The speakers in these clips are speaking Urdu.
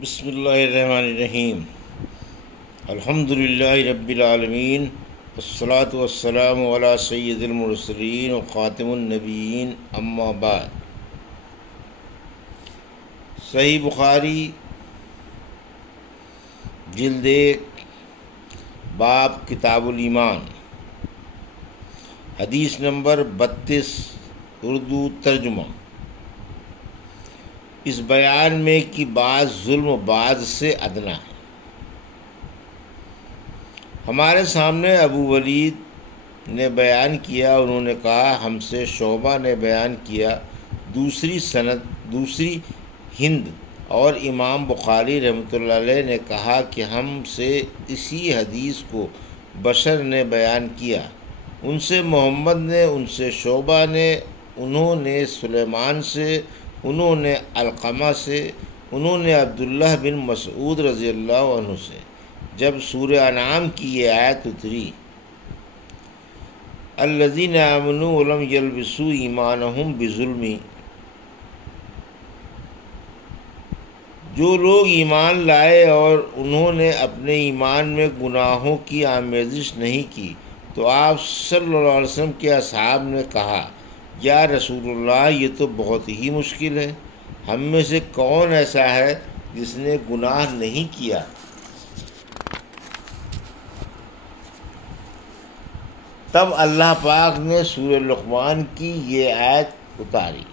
بسم اللہ الرحمن الرحیم الحمدللہ رب العالمین والصلاة والسلام علی سید المرسلین و خاتم النبیین اما بعد۔ صحیح بخاری جلد 1 باب کتاب الایمان، حدیث نمبر 32، اردو ترجمہ۔ اس بیان میں کہ بعض ظلم و بعض سے ادنا ہے۔ ہمارے سامنے ابو ولید نے بیان کیا، انہوں نے کہا ہم سے شعبہ نے بیان کیا دوسری ہند، اور امام بخاری رحمۃ اللہ علیہ نے کہا کہ ہم سے اسی حدیث کو بشر نے بیان کیا، ان سے محمد نے، ان سے شعبہ نے، انہوں نے سلیمان سے، انہوں نے علقمہ سے، انہوں نے عبداللہ بن مسعود رضی اللہ عنہ سے۔ جب سورہ انعام کی یہ آیت اتری، الذین آمنوا ولم یلبسوا ایمانہم بظلم، جو لوگ ایمان لائے اور انہوں نے اپنے ایمان میں گناہوں کی آمیزش نہیں کی، تو آپ صلی اللہ علیہ وسلم کے اصحاب نے کہا، یا رسول اللہ یہ تو بہت ہی مشکل ہے، ہم میں سے کون ایسا ہے جس نے گناہ نہیں کیا؟ تب اللہ پاک نے سورہ لقمان کی یہ آیت اتاری،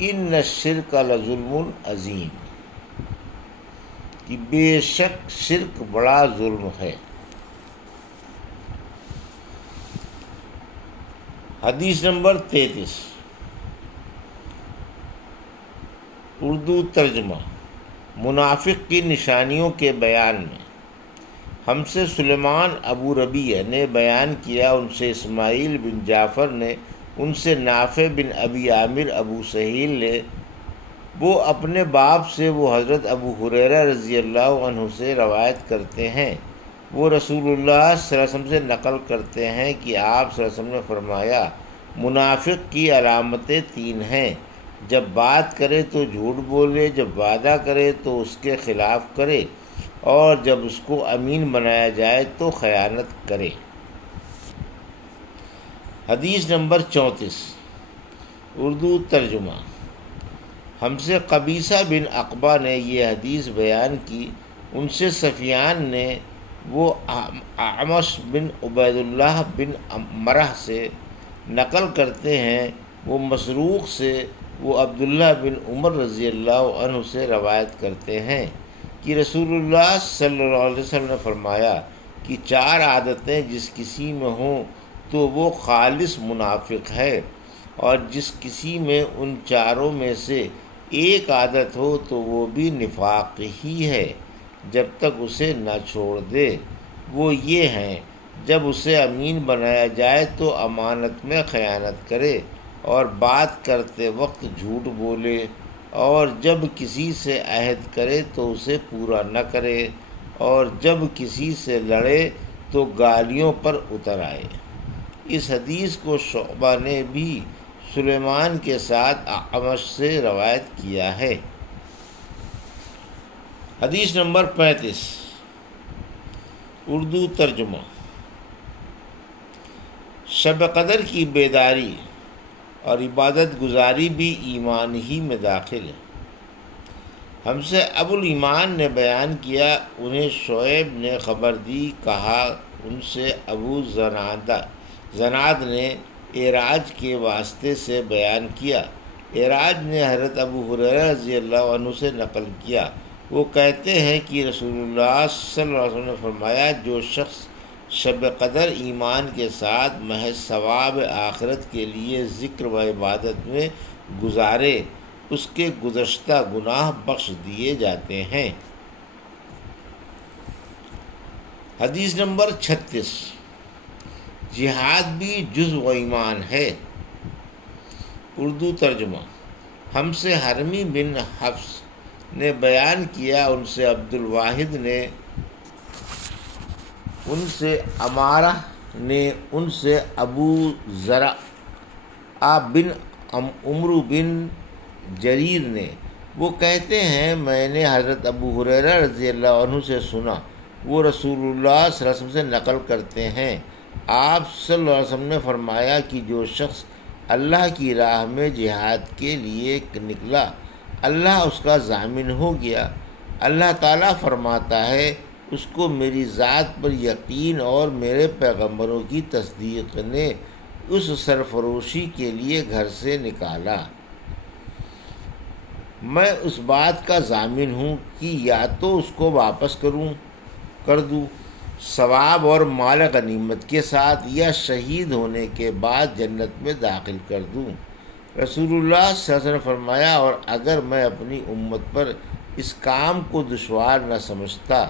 ان الشرک لظلم عظیم، کہ بے شک شرک بڑا ظلم ہے۔ حدیث نمبر 33، اردو ترجمہ۔ منافق کی نشانیوں کے بیان میں ہم سے سلیمان ابو ربیع نے بیان کیا، ان سے اسماعیل بن جعفر نے، ان سے نافع بن ابی عامر ابو سہیل نے، وہ اپنے باپ سے، وہ حضرت ابو ہریرہ رضی اللہ عنہ سے روایت کرتے ہیں، وہ رسول اللہ صلی اللہ علیہ وسلم سے نقل کرتے ہیں کہ آپ صلی اللہ علیہ وسلم نے فرمایا، منافق کی علامتیں 3 ہیں، جب بات کرے تو جھوٹ بولے، جب وعدہ کرے تو اس کے خلاف کرے، اور جب اس کو امین بنایا جائے تو خیانت کرے۔ حدیث نمبر 34، اردو ترجمہ۔ ہم سے قبیصہ بن عقبہ نے یہ حدیث بیان کی، ان سے سفیان نے، وہ اعمش بن عبید اللہ بن مرہ سے نقل کرتے ہیں، وہ مسروق سے، وہ عبداللہ بن عمر رضی اللہ عنہ سے روایت کرتے ہیں کہ رسول اللہ صلی اللہ علیہ وسلم نے فرمایا کہ 4 عادتیں جس کسی میں ہوں تو وہ خالص منافق ہے، اور جس کسی میں ان 4 میں سے ایک عادت ہو تو وہ بھی نفاق ہی ہے جب تک اسے نہ چھوڑ دے۔ وہ یہ ہیں، جب اسے امین بنایا جائے تو امانت میں خیانت کرے، اور بات کرتے وقت جھوٹ بولے، اور جب کسی سے عہد کرے تو اسے پورا نہ کرے، اور جب کسی سے لڑے تو گالیوں پر اتر آئے۔ اس حدیث کو شعبہ نے بھی سلیمان کے ساتھ اعمش سے روایت کیا ہے۔ حدیث نمبر 35، اردو ترجمہ۔ شب قدر کی بیداری اور عبادت گزاری بھی ایمان ہی میں داخل ہے۔ ہم سے ابو الایمان نے بیان کیا، انہیں شعیب نے خبر دی، کہا ان سے ابو زناد نے اعراج کے واسطے سے بیان کیا، اعراج نے حضرت ابو ہریرہ رضی اللہ عنہ سے نقل کیا، وہ کہتے ہیں کہ رسول اللہ صلی اللہ علیہ وسلم نے فرمایا، جو شخص شب قدر ایمان کے ساتھ محض ثواب آخرت کے لیے ذکر و عبادت میں گزارے، اس کے گزشتہ گناہ بخش دیے جاتے ہیں۔ حدیث نمبر 36، جہاد بھی جزء و ایمان ہے، اردو ترجمہ۔ ہم سے حرمی بن حفص نے بیان کیا، ان سے عبد الواحد نے، ان سے عمارہ نے، ان سے ابو زرع بن عمرو بن جریر نے، وہ کہتے ہیں میں نے حضرت ابو ہریرہ رضی اللہ عنہ سے سنا، وہ رسول اللہ صلی اللہ علیہ وسلم سے نقل کرتے ہیں، آپ صلی اللہ علیہ وسلم نے فرمایا کہ جو شخص اللہ کی راہ میں جہاد کے لیے نکلا اللہ اس کا ضامن ہو گیا۔ اللہ تعالیٰ فرماتا ہے اس کو میری ذات پر یقین اور میرے پیغمبروں کی تصدیق نے اس سرفروشی کے لیے گھر سے نکالا۔ میں اس بات کا ضامن ہوں کہ یا تو اس کو واپس کر دوں ثواب اور مال غنیمت کے ساتھ، یا شہید ہونے کے بعد جنت میں داخل کر دوں۔ رسول اللہ صلی اللہ علیہ وسلم نے فرمایا، اور اگر میں اپنی امت پر اس کام کو دشوار نہ سمجھتا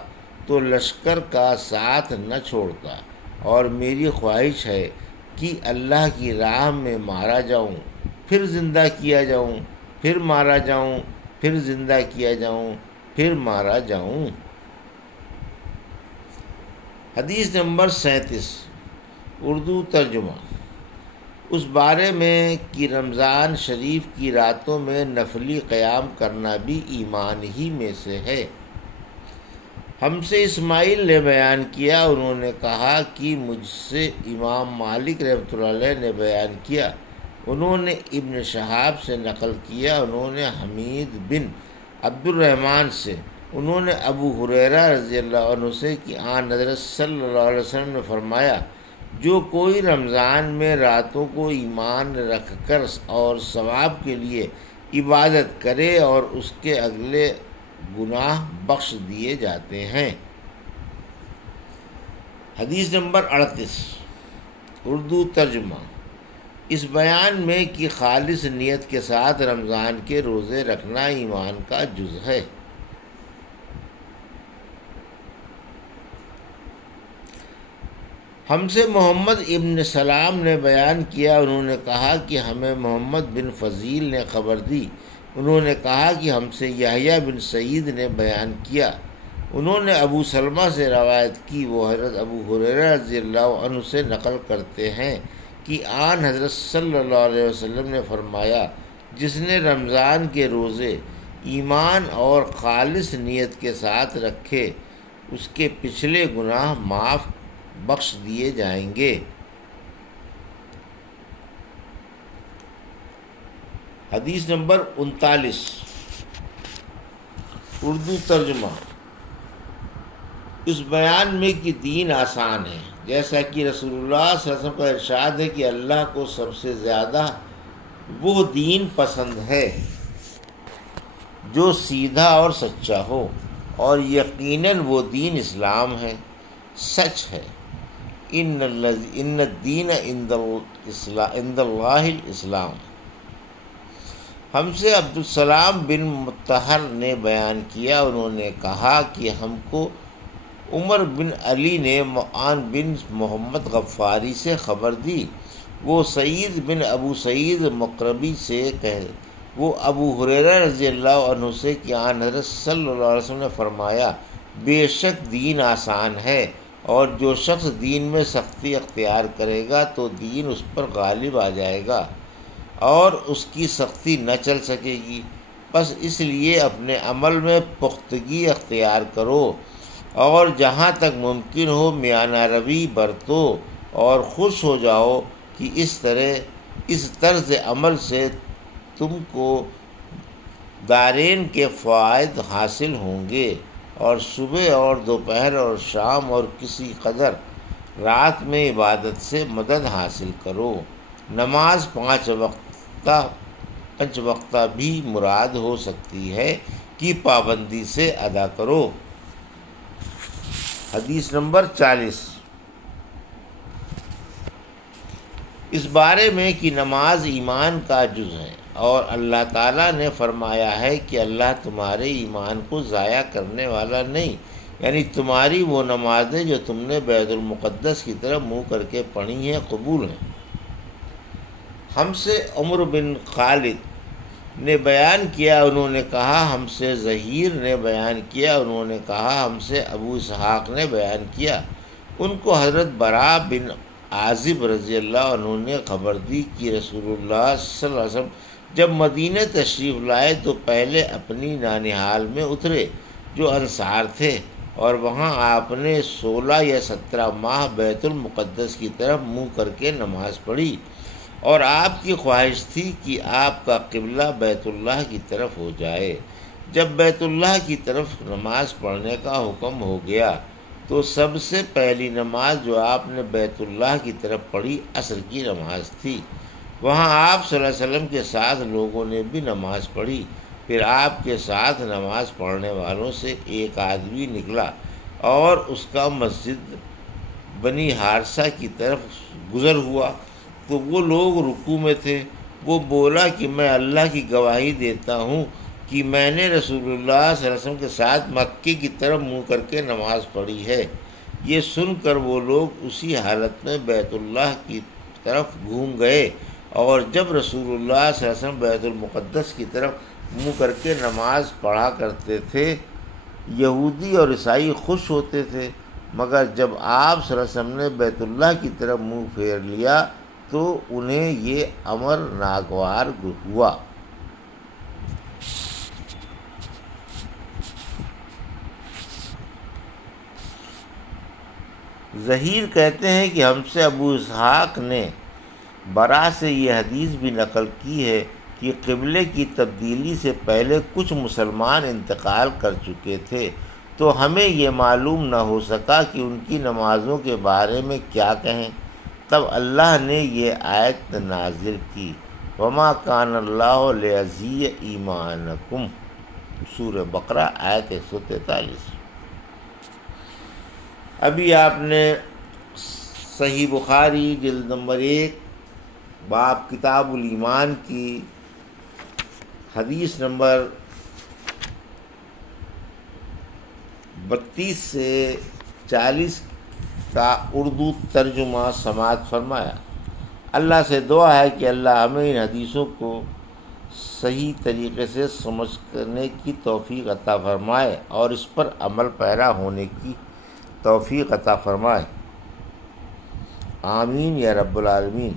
تو لشکر کا ساتھ نہ چھوڑتا، اور میری خواہش ہے کہ اللہ کی راہ میں مارا جاؤں، پھر زندہ کیا جاؤں، پھر مارا جاؤں، پھر زندہ کیا جاؤں، پھر مارا جاؤں۔ حدیث نمبر 37 اردو ترجمہ۔ اس بارے میں کہ رمضان شریف کی راتوں میں نفلی قیام کرنا بھی ایمان ہی میں سے ہے۔ ہم سے اسماعیل نے بیان کیا، انہوں نے کہا کہ مجھ سے امام مالک رحمۃ اللہ علیہ نے بیان کیا، انہوں نے ابن شہاب سے نقل کیا، انہوں نے حمید بن عبد الرحمن سے، انہوں نے ابو ہریرہ رضی اللہ عنہ سے کہ آن حضرت صلی اللہ علیہ وسلم نے فرمایا، جو کوئی رمضان میں راتوں کو ایمان رکھ کر اور ثواب کے لیے عبادت کرے اور اس کے اگلے گناہ بخش دیے جاتے ہیں۔ حدیث نمبر 38 اردو ترجمہ۔ اس بیان میں کہ خالص نیت کے ساتھ رمضان کے روزے رکھنا ایمان کا جز ہے۔ ہم سے محمد ابن سلام نے بیان کیا، انہوں نے کہا کہ ہمیں محمد بن فضیل نے خبر دی، انہوں نے کہا کہ ہم سے یحییٰ بن سعید نے بیان کیا، انہوں نے ابو سلمہ سے روایت کی، وہ حضرت ابو ہریرہ رضی اللہ عنہ سے نقل کرتے ہیں کہ آن حضرت صلی اللہ علیہ وسلم نے فرمایا، جس نے رمضان کے روزے ایمان اور خالص نیت کے ساتھ رکھے اس کے پچھلے گناہ معاف بخش دیے جائیں گے۔ حدیث نمبر 39 اردو ترجمہ۔ اس بیان میں کہ دین آسان ہے، جیسا کہ رسول اللہ صلی اللہ علیہ وسلم کا ارشاد ہے کہ اللہ کو سب سے زیادہ وہ دین پسند ہے جو سیدھا اور سچا ہو، اور یقیناً وہ دین اسلام ہے، سچ ہے۔ ان الدین عند اللہ الاسلام۔ ہم سے عبدالسلام بن مطہر نے بیان کیا، انہوں نے کہا کہ ہم کو عمر بن علی نے معان بن محمد غفاری سے خبر دی، وہ سعید بن ابو سعید مقربی سے وہ ابو ہریرہ رضی اللہ عنہ سے کہ آن حضرت صلی اللہ علیہ وسلم نے فرمایا، بے شک دین آسان ہے، اور جو شخص دین میں سختی اختیار کرے گا تو دین اس پر غالب آ جائے گا اور اس کی سختی نہ چل سکے گی، بس اس لیے اپنے عمل میں پختگی اختیار کرو اور جہاں تک ممکن ہو میانہ روی برتو، اور خوش ہو جاؤ کہ اس طرز عمل سے تم کو دارین کے فوائد حاصل ہوں گے، اور صبح اور دوپہر اور شام اور کسی قدر رات میں عبادت سے مدد حاصل کرو۔ نماز 5 وقتہ بھی مراد ہو سکتی ہے کہ پابندی سے ادا کرو۔ حدیث نمبر 40 اس بارے میں کہ نماز ایمان کا جز ہے، اور اللہ تعالیٰ نے فرمایا ہے کہ اللہ تمہارے ایمان کو ضائع کرنے والا نہیں، یعنی تمہاری وہ نمازیں جو تم نے بیت المقدس کی طرف منہ کر کے پڑھی ہیں قبول ہیں۔ ہم سے عمر بن خالد نے بیان کیا، انہوں نے کہا ہم سے ظہیر نے بیان کیا، انہوں نے کہا ہم سے ابو اسحاق نے بیان کیا، ان کو حضرت براء بن عازب رضی اللہ عنہ نے خبر دی کہ رسول اللہ صلی اللہ علیہ وسلم جب مدینہ تشریف لائے تو پہلے اپنی نانحال میں اترے جو انصار تھے، اور وہاں آپ نے 16 یا 17 ماہ بیت المقدس کی طرف منہ کر کے نماز پڑھی، اور آپ کی خواہش تھی کہ آپ کا قبلہ بیت اللہ کی طرف ہو جائے۔ جب بیت اللہ کی طرف نماز پڑھنے کا حکم ہو گیا تو سب سے پہلی نماز جو آپ نے بیت اللہ کی طرف پڑھی عصر کی نماز تھی۔ وہاں آپ صلی اللہ علیہ وسلم کے ساتھ لوگوں نے بھی نماز پڑھی۔ پھر آپ کے ساتھ نماز پڑھنے والوں سے ایک آدمی نکلا اور اس کا مسجد بنی حارثہ کی طرف گزر ہوا تو وہ لوگ رکوع میں تھے۔ وہ بولا کہ میں اللہ کی گواہی دیتا ہوں کہ میں نے رسول اللہ صلی اللہ علیہ وسلم کے ساتھ مکے کی طرف منہ کر کے نماز پڑھی ہے۔ یہ سن کر وہ لوگ اسی حالت میں بیت اللہ کی طرف گھوم گئے، اور جب رسول اللہ صلی اللہ علیہ وسلم بیت المقدس کی طرف منہ کر کے نماز پڑھا کرتے تھے یہودی اور عیسائی خوش ہوتے تھے، مگر جب آپ صلی اللہ علیہ وسلم نے بیت اللہ کی طرف منہ پھیر لیا تو انہیں یہ امر ناگوار ہوا۔ ظہیر کہتے ہیں کہ ہم سے ابو اسحاق نے برا سے یہ حدیث بھی نقل کی ہے کہ قبلے کی تبدیلی سے پہلے کچھ مسلمان انتقال کر چکے تھے، تو ہمیں یہ معلوم نہ ہو سکا کہ ان کی نمازوں کے بارے میں کیا کہیں۔ تب اللہ نے یہ آیت نازل کی، وما کان اللہ لیضیع ایمانکم، سورہ بقرہ آیت 143۔ ابھی آپ نے صحیح بخاری جلد نمبر 1 باب کتاب الایمان کی حدیث نمبر 32 سے 40 کا اردو ترجمہ سماعت فرمایا۔ اللہ سے دعا ہے کہ اللہ ہمیں ان حدیثوں کو صحیح طریقے سے سمجھنے کی توفیق عطا فرمائے اور اس پر عمل پیرا ہونے کی توفیق عطا فرمائے، آمین یا رب العالمین۔